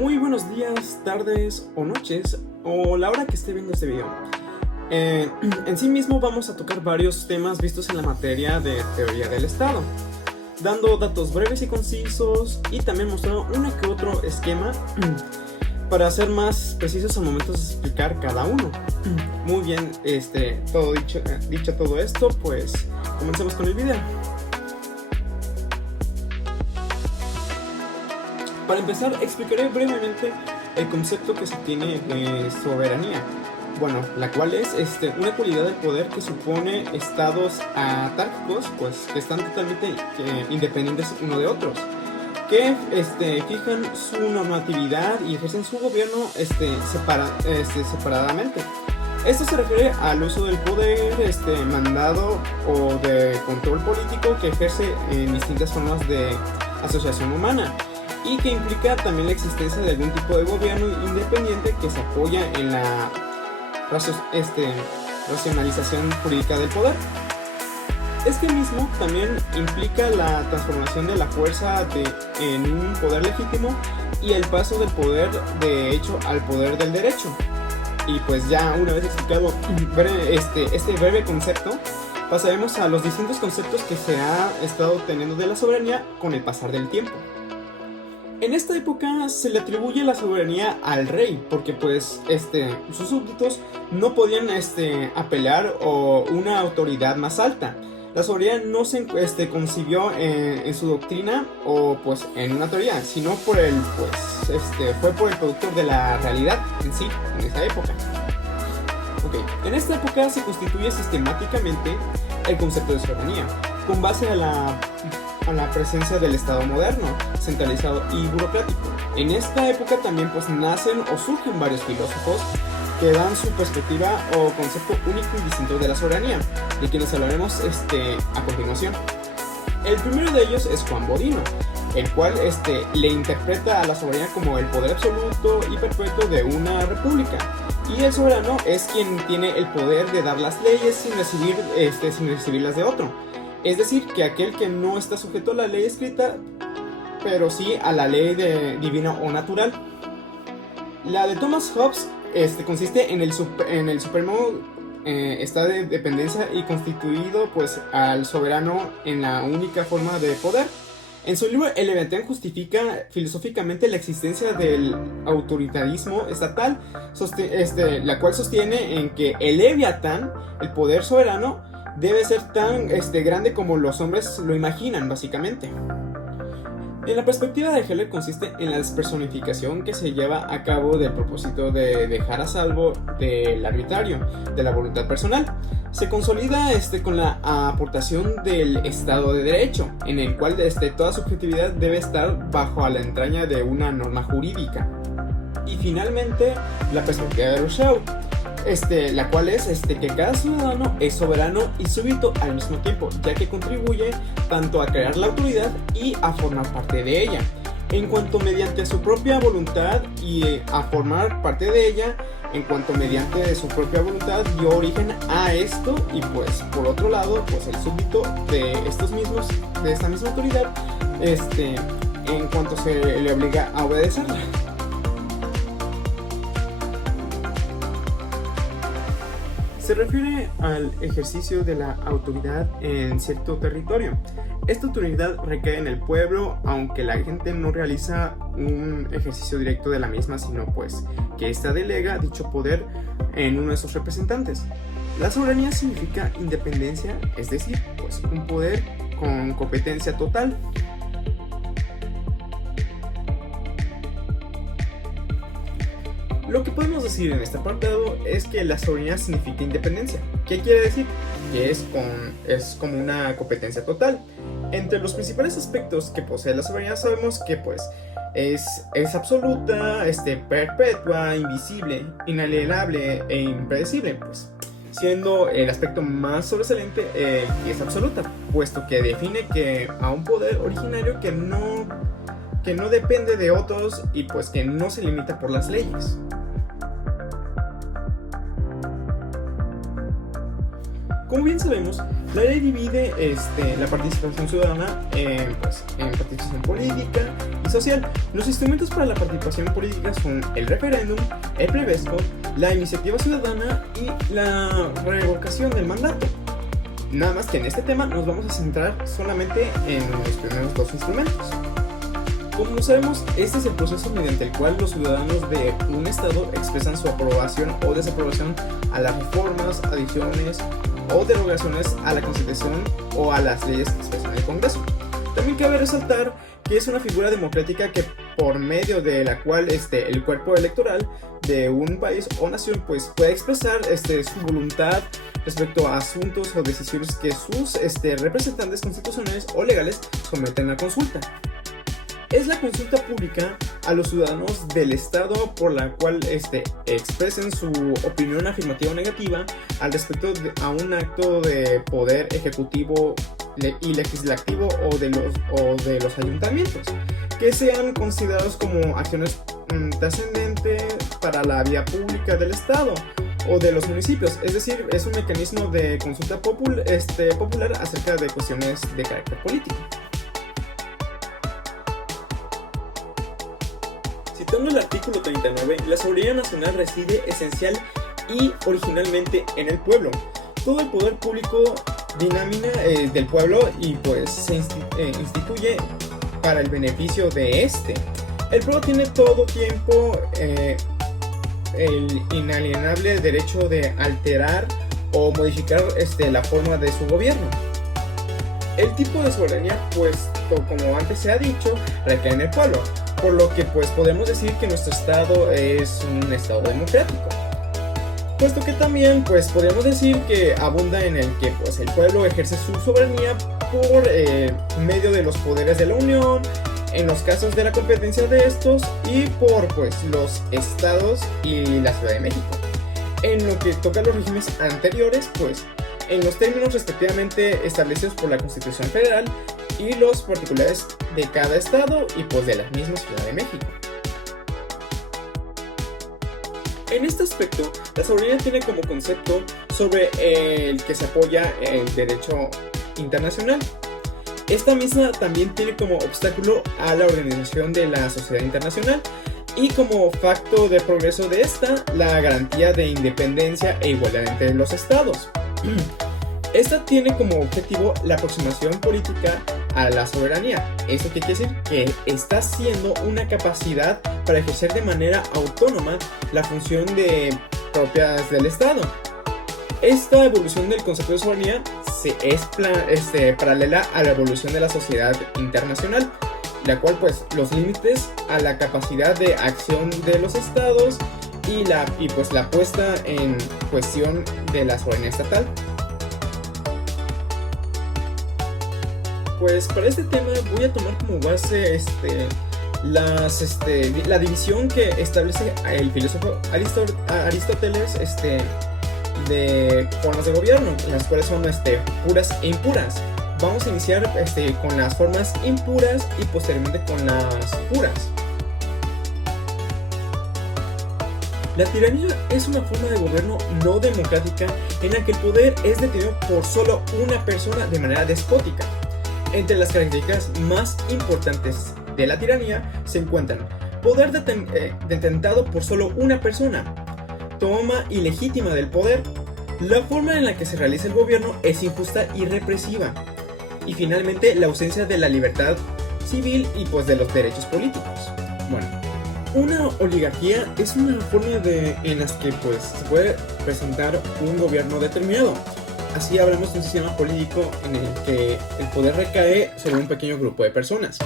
Muy buenos días, tardes o noches, o la hora que esté viendo este video. En sí mismo vamos a tocar varios temas vistos en la materia de teoría del Estado, dando datos breves y concisos y también mostrando uno que otro esquema para ser más precisos al momento de explicar cada uno. Muy bien, dicho todo esto, pues comencemos con el video. Para empezar, explicaré brevemente el concepto que se tiene de soberanía. Bueno, la cual es una cualidad del poder que supone estados autárquicos, pues que están totalmente independientes uno de otros, que fijan su normatividad y ejercen su gobierno separadamente. Esto se refiere al uso del poder mandado o de control político que ejerce en distintas formas de asociación humana, y que implica también la existencia de algún tipo de gobierno independiente que se apoya en la racionalización jurídica del poder. Este mismo también implica la transformación de la fuerza en un poder legítimo y el paso del poder de hecho al poder del derecho. Y pues ya una vez explicado este breve concepto, pasaremos a los distintos conceptos que se ha estado teniendo de la soberanía con el pasar del tiempo. En esta época se le atribuye la soberanía al rey, porque pues sus súbditos no podían apelar o una autoridad más alta. La soberanía no se concibió en su doctrina o pues en una teoría, sino fue por el productor de la realidad en sí, en esa época. En esta época se constituye sistemáticamente el concepto de soberanía, con base a la presencia del Estado moderno, centralizado y burocrático. En esta época también pues nacen o surgen varios filósofos que dan su perspectiva o concepto único y distinto de la soberanía, de quienes hablaremos a continuación. El primero de ellos es Juan Bodino, el cual le interpreta a la soberanía como el poder absoluto y perpetuo de una república, y el soberano es quien tiene el poder de dar las leyes sin recibirlas de otro. Es decir, que aquel que no está sujeto a la ley escrita, pero sí a la ley divina o natural. La de Thomas Hobbes consiste en el supremo estado de dependencia y constituido pues al soberano en la única forma de poder. En su libro El Leviatán justifica filosóficamente la existencia del autoritarismo estatal, la cual sostiene en que el Leviatán, el poder soberano, debe ser tan grande como los hombres lo imaginan, básicamente. En la perspectiva de Heller consiste en la despersonificación que se lleva a cabo del propósito de dejar a salvo del arbitrario, de la voluntad personal. Se consolida con la aportación del Estado de Derecho, en el cual toda subjetividad debe estar bajo a la entraña de una norma jurídica. Y finalmente, la perspectiva de Rousseau, la cual es que cada ciudadano es soberano y súbdito al mismo tiempo, ya que contribuye tanto a crear la autoridad y a formar parte de ella, en cuanto mediante su propia voluntad y a formar parte de ella, en cuanto mediante su propia voluntad dio origen a esto, y pues por otro lado pues el súbdito de esta misma autoridad en cuanto se le obliga a obedecerla. Se refiere al ejercicio de la autoridad en cierto territorio. Esta autoridad recae en el pueblo, aunque la gente no realiza un ejercicio directo de la misma, sino pues que ésta delega dicho poder en uno de sus representantes. La soberanía significa independencia, es decir, pues un poder con competencia total. Lo que podemos decir en este apartado es que la soberanía significa independencia. ¿Qué quiere decir? Que es como una competencia total. Entre los principales aspectos que posee la soberanía sabemos que pues es absoluta, perpetua, invisible, inalienable e impredecible, pues siendo el aspecto más sobresaliente que es absoluta, puesto que define a un poder originario que no depende de otros y pues que no se limita por las leyes. Como bien sabemos, La ley divide la participación ciudadana en participación política y social. Los instrumentos para la participación política son el referéndum, el plebiscito, la iniciativa ciudadana y la revocación del mandato. Nada más que en este tema nos vamos a centrar solamente en los primeros dos instrumentos. Como sabemos, este es el proceso mediante el cual los ciudadanos de un estado expresan su aprobación o desaprobación a las reformas, adiciones o derogaciones a la Constitución o a las leyes que expresan el Congreso. También cabe resaltar que es una figura democrática que por medio de la cual el cuerpo electoral de un país o nación pues puede expresar su voluntad respecto a asuntos o decisiones que sus representantes constitucionales o legales someten a consulta. Es la consulta pública a los ciudadanos del Estado por la cual expresen su opinión afirmativa o negativa al respecto a un acto de poder ejecutivo y legislativo o de los ayuntamientos, que sean considerados como acciones trascendentes para la vía pública del Estado o de los municipios. Es decir, es un mecanismo de consulta popular acerca de cuestiones de carácter político. Citando el artículo 39, la soberanía nacional reside esencial y originalmente en el pueblo. Todo el poder público dimana del pueblo y pues se instituye para el beneficio de este. El pueblo tiene todo tiempo el inalienable derecho de alterar o modificar la forma de su gobierno. El tipo de soberanía, pues, como antes se ha dicho, recae en el pueblo, por lo que pues podemos decir que nuestro estado es un estado democrático, puesto que también pues podemos decir que abunda en el que pues el pueblo ejerce su soberanía por medio de los poderes de la Unión, en los casos de la competencia de estos y por pues los estados y la Ciudad de México. En lo que toca a los regímenes anteriores, pues en los términos respectivamente establecidos por la Constitución Federal y los particulares de cada estado y pues de la misma Ciudad de México. En este aspecto, la soberanía tiene como concepto sobre el que se apoya el derecho internacional. Esta misma también tiene como obstáculo a la organización de la sociedad internacional y como facto de progreso de esta, la garantía de independencia e igualdad entre los estados. Esta tiene como objetivo la aproximación política a la soberanía. ¿Esto qué quiere decir? Que está siendo una capacidad para ejercer de manera autónoma la función propias del Estado. Esta evolución del concepto de soberanía es paralela a la evolución de la sociedad internacional, la cual pues los límites a la capacidad de acción de los estados y pues la puesta en cuestión de la soberanía estatal. Pues para este tema voy a tomar como base la división que establece el filósofo Aristóteles de formas de gobierno, las cuales son puras e impuras. Vamos a iniciar con las formas impuras y posteriormente con las puras. La tiranía es una forma de gobierno no democrática en la que el poder es detenido por solo una persona de manera despótica. Entre las características más importantes de la tiranía se encuentran poder detentado por solo una persona, toma ilegítima del poder, la forma en la que se realiza el gobierno es injusta y represiva, y finalmente la ausencia de la libertad civil y pues de los derechos políticos. Bueno, una oligarquía es una forma en la que pues se puede presentar un gobierno determinado. Así hablamos de un sistema político en el que el poder recae sobre un pequeño grupo de personas.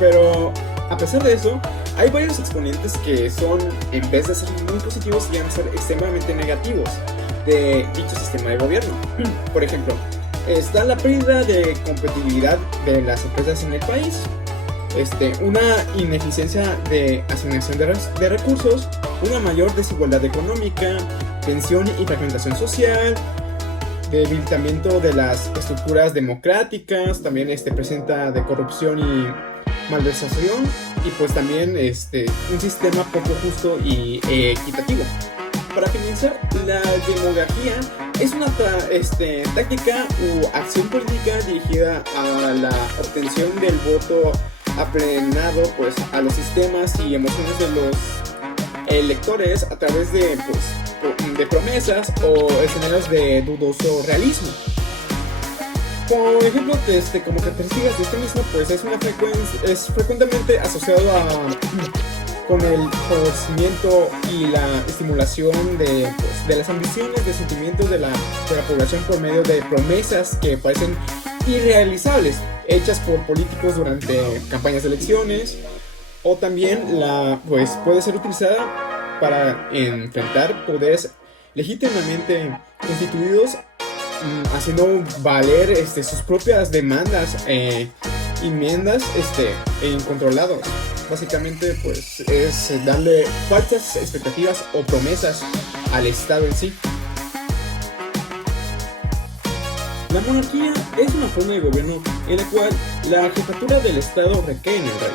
Pero a pesar de eso, hay varios exponentes que son, en vez de ser muy positivos, llegan a ser extremadamente negativos de dicho sistema de gobierno. Por ejemplo, está la pérdida de competitividad de las empresas en el país, una ineficiencia de asignación de recursos, una mayor desigualdad económica, tensión y fragmentación social, debilitamiento de las estructuras democráticas, también presenta de corrupción y malversación, y pues también un sistema poco justo y equitativo. Para finalizar, la demografía es una táctica u acción política dirigida a la obtención del voto aplenado pues, a los sistemas y emociones de los electores a través de promesas o escenarios de dudoso realismo. Por ejemplo, como características de este mismo, pues es frecuentemente asociado con el favorecimiento y la estimulación de las ambiciones, de sentimientos de la población por medio de promesas que parecen irrealizables, hechas por políticos durante campañas de elecciones, o también puede ser utilizada para enfrentar poderes legítimamente constituidos, haciendo valer sus propias demandas enmiendas incontrolados. Básicamente pues es darle falsas expectativas o promesas al Estado en sí. La monarquía es una forma de gobierno en la cual la jefatura del Estado recae en el rey,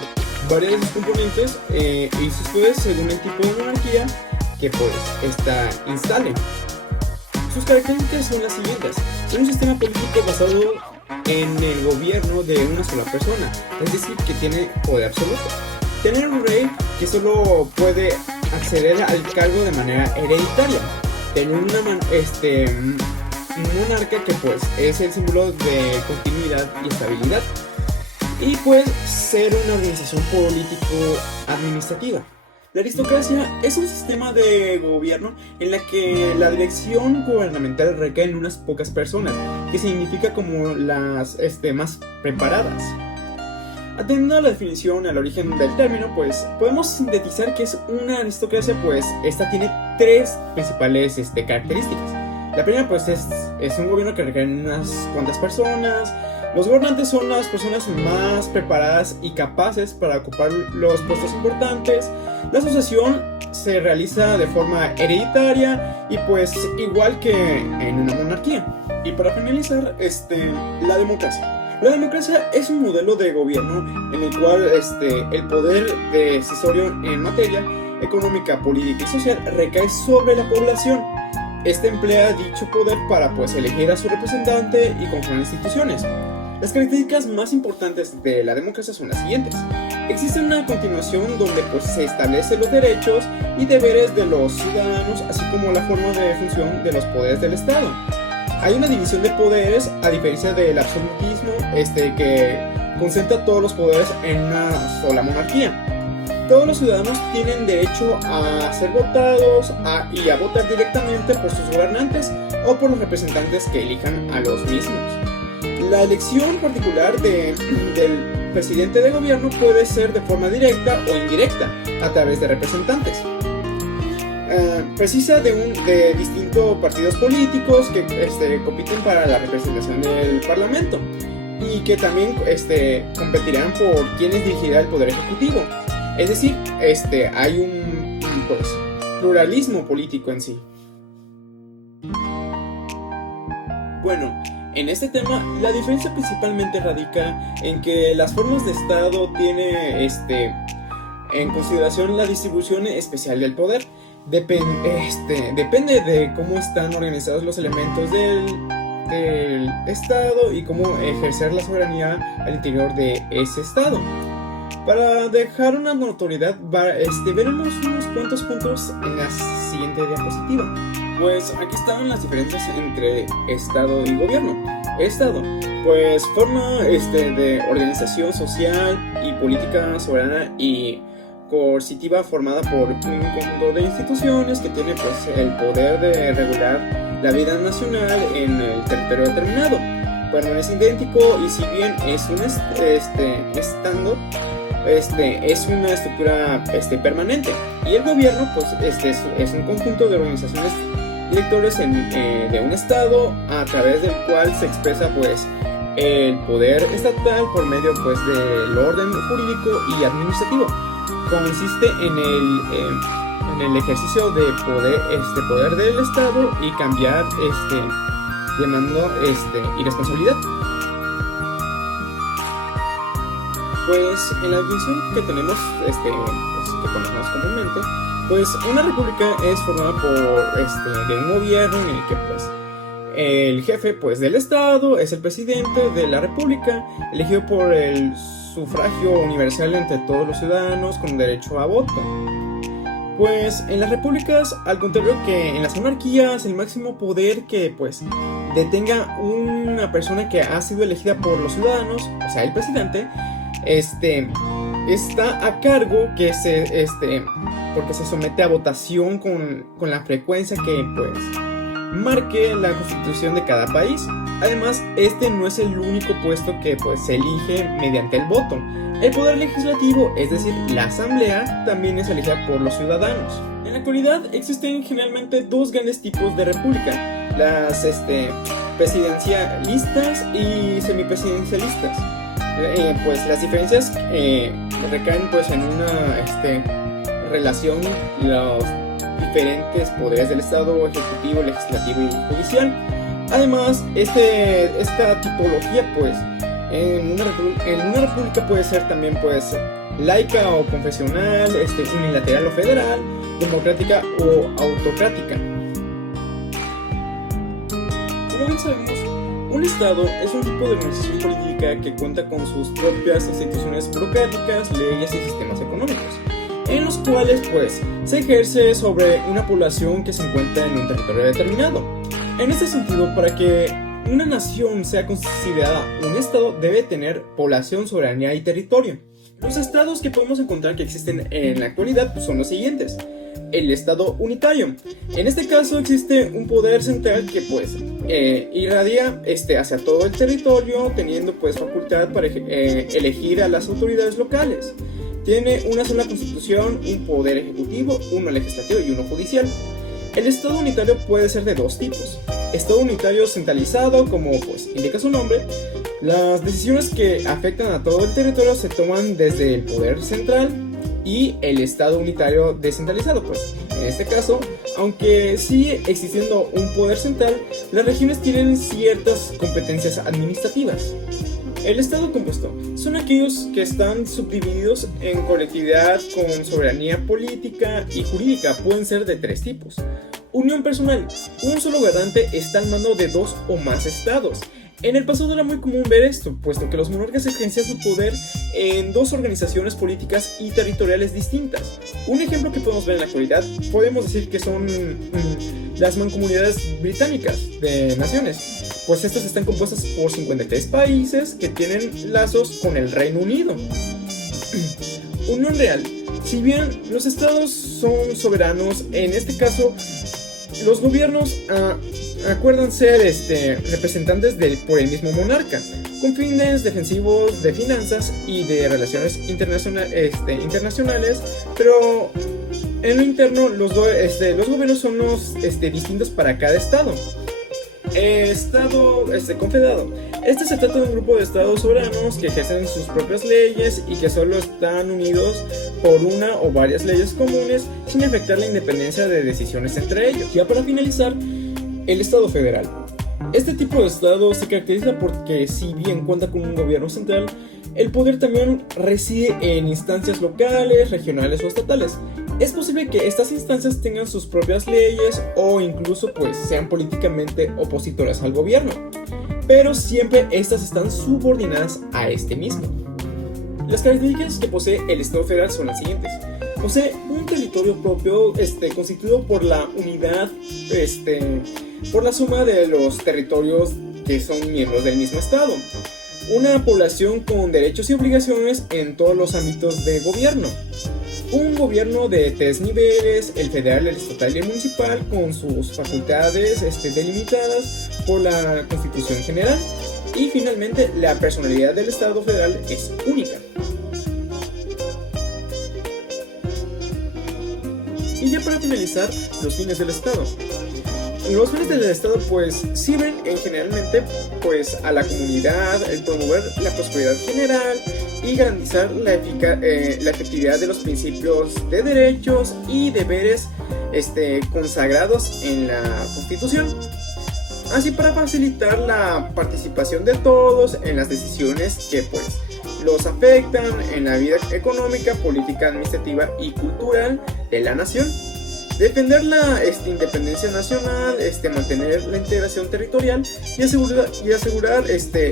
varias de sus componentes y sus poderes según el tipo de monarquía que pues esta instale. Sus características son las siguientes: un sistema político basado en el gobierno de una sola persona, es decir, que tiene poder absoluto. Tener un rey que solo puede acceder al cargo de manera hereditaria. Tener un monarca que pues es el símbolo de continuidad y estabilidad. Y pues ser una organización político-administrativa. La aristocracia es un sistema de gobierno en la que la dirección gubernamental recae en unas pocas personas, que significa como las más preparadas. Atendiendo a la definición, al origen del término, pues podemos sintetizar que es una aristocracia, pues esta tiene tres principales características. La primera pues es un gobierno que recae en unas cuantas personas. Los gobernantes son las personas más preparadas y capaces para ocupar los puestos importantes. La sucesión se realiza de forma hereditaria y pues igual que en una monarquía. Y para finalizar, la democracia. La democracia es un modelo de gobierno en el cual el poder decisorio en materia económica, política y social recae sobre la población. Emplea dicho poder para pues elegir a su representante y conformar instituciones. Las características más importantes de la democracia son las siguientes. Existe una continuación donde pues, se establecen los derechos y deberes de los ciudadanos, así como la forma de función de los poderes del Estado. Hay una división de poderes, a diferencia del absolutismo, que concentra todos los poderes en una sola monarquía. Todos los ciudadanos tienen derecho a ser votados y a votar directamente por sus gobernantes o por los representantes que elijan a los mismos. La elección particular del presidente de gobierno puede ser de forma directa o indirecta, a través de representantes. Precisa de distintos partidos políticos que compiten para la representación del parlamento y que también competirán por quienes dirigirá el poder ejecutivo. Es decir, hay un pluralismo político en sí. Bueno, en este tema la diferencia principalmente radica en que las formas de Estado tiene en consideración la distribución especial del poder. Depende de cómo están organizados los elementos del Estado y cómo ejercer la soberanía al interior de ese Estado. Para dejar una notoriedad, veremos unos cuantos puntos en la siguiente diapositiva. Pues aquí están las diferencias entre Estado y gobierno. Estado, pues forma de organización social y política soberana y coercitiva formada por un conjunto de instituciones que tiene pues el poder de regular la vida nacional en el territorio determinado. Permanece idéntico y si bien es un estando, es una estructura permanente, y el gobierno pues es un conjunto de organizaciones directores de un estado a través del cual se expresa pues el poder estatal por medio pues del orden jurídico y administrativo. Consiste en el ejercicio de poder del Estado y cambiar de mando y responsabilidad. Pues en la definición que tenemos, que conocemos comúnmente, Pues una república es formada por de un gobierno en el que pues el jefe pues del estado es el presidente de la república, elegido por el sufragio universal entre todos los ciudadanos con derecho a voto. Pues en las repúblicas, al contrario que en las monarquías, el máximo poder que pues detenga una persona que ha sido elegida por los ciudadanos, o sea el presidente, está a cargo que porque se somete a votación con la frecuencia que pues marque la constitución de cada país. Además, no es el único puesto que pues se elige mediante el voto. El poder legislativo, es decir, la asamblea, también es elegida por los ciudadanos. En la actualidad existen generalmente dos grandes tipos de república: las presidencialistas y semipresidencialistas. Pues las diferencias recaen pues en una relación los diferentes poderes del Estado: ejecutivo, legislativo y judicial. Además, esta tipología pues en una república puede ser también pues laica o confesional, unilateral o federal, democrática o autocrática. Como bien sabemos, un Estado es un tipo de organización política que cuenta con sus propias instituciones burocráticas, leyes y sistemas económicos, en los cuales pues se ejerce sobre una población que se encuentra en un territorio determinado. En este sentido, para que una nación sea considerada un estado, debe tener población, soberanía y territorio. Los estados que podemos encontrar que existen en la actualidad son los siguientes: el estado unitario. En este caso existe un poder central que pues irradia hacia todo el territorio, teniendo pues facultad para elegir a las autoridades locales. Tiene una sola constitución, un poder ejecutivo, uno legislativo y uno judicial. El estado unitario puede ser de dos tipos: estado unitario centralizado, como pues indica su nombre. Las decisiones que afectan a todo el territorio se toman desde el poder central, y el estado unitario descentralizado, pues en este caso, aunque sigue existiendo un poder central, las regiones tienen ciertas competencias administrativas. El estado compuesto son aquellos que están subdivididos en colectividad con soberanía política y jurídica. Pueden ser de tres tipos: unión personal. Un solo gobernante está al mando de dos o más estados. En el pasado era muy común ver esto, puesto que los monarcas ejercían su poder en dos organizaciones políticas y territoriales distintas. Un ejemplo que podemos ver en la actualidad, podemos decir que son las mancomunidades británicas de naciones, pues estas están compuestas por 53 países que tienen lazos con el Reino Unido. Unión real. Si bien los estados son soberanos, en este caso los gobiernos acuerdan ser representantes por el mismo monarca, con fines defensivos de finanzas y de relaciones internacionales, pero en lo interno los gobiernos son distintos para cada estado. Estado confederado. Se trata de un grupo de estados soberanos que ejercen sus propias leyes y que solo están unidos por una o varias leyes comunes, sin afectar la independencia de decisiones entre ellos. Ya para finalizar, el estado federal. Este tipo de estado se caracteriza porque, si bien cuenta con un gobierno central, el poder también reside en instancias locales, regionales o estatales. Es posible que estas instancias tengan sus propias leyes o incluso pues sean políticamente opositoras al gobierno, pero siempre estas están subordinadas a este mismo. Las características que posee el estado federal son las siguientes: posee un territorio propio constituido por la unidad, por la suma de los territorios que son miembros del mismo estado. Una población con derechos y obligaciones en todos los ámbitos de gobierno. Un gobierno de tres niveles: el federal, el estatal y el municipal, con sus facultades delimitadas por la Constitución General. Y finalmente, la personalidad del Estado federal es única. Y ya para finalizar, los fines del Estado. Los fines del Estado pues sirven generalmente pues a la comunidad, el promover la prosperidad general y garantizar la efectividad de los principios de derechos y deberes consagrados en la Constitución, así para facilitar la participación de todos en las decisiones que pues los afectan en la vida económica, política, administrativa y cultural de la nación, defender la independencia nacional, mantener la integración territorial y asegurar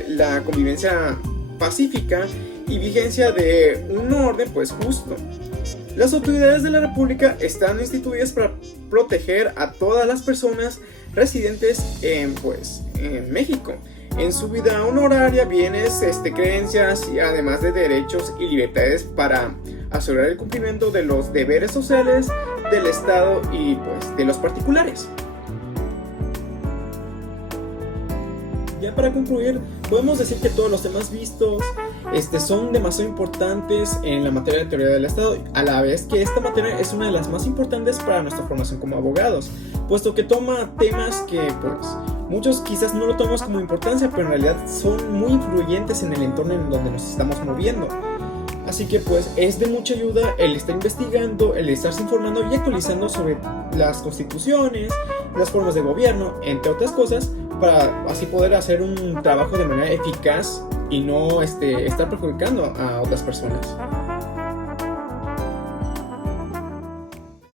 la convivencia pacífica y vigencia de un orden pues justo. Las autoridades de la República están instituidas para proteger a todas las personas residentes en México, en su vida honoraria, bienes, creencias y además de derechos y libertades, para asegurar el cumplimiento de los deberes sociales del Estado y pues de los particulares. Ya para concluir, podemos decir que todos los temas vistos son demasiado importantes en la materia de teoría del Estado, a la vez que esta materia es una de las más importantes para nuestra formación como abogados, puesto que toma temas que pues muchos quizás no lo tomamos como importancia, pero en realidad son muy influyentes en el entorno en donde nos estamos moviendo. Así que pues es de mucha ayuda el estar investigando, el estarse informando y actualizando sobre las constituciones, las formas de gobierno, entre otras cosas, para así poder hacer un trabajo de manera eficaz y no estar perjudicando a otras personas.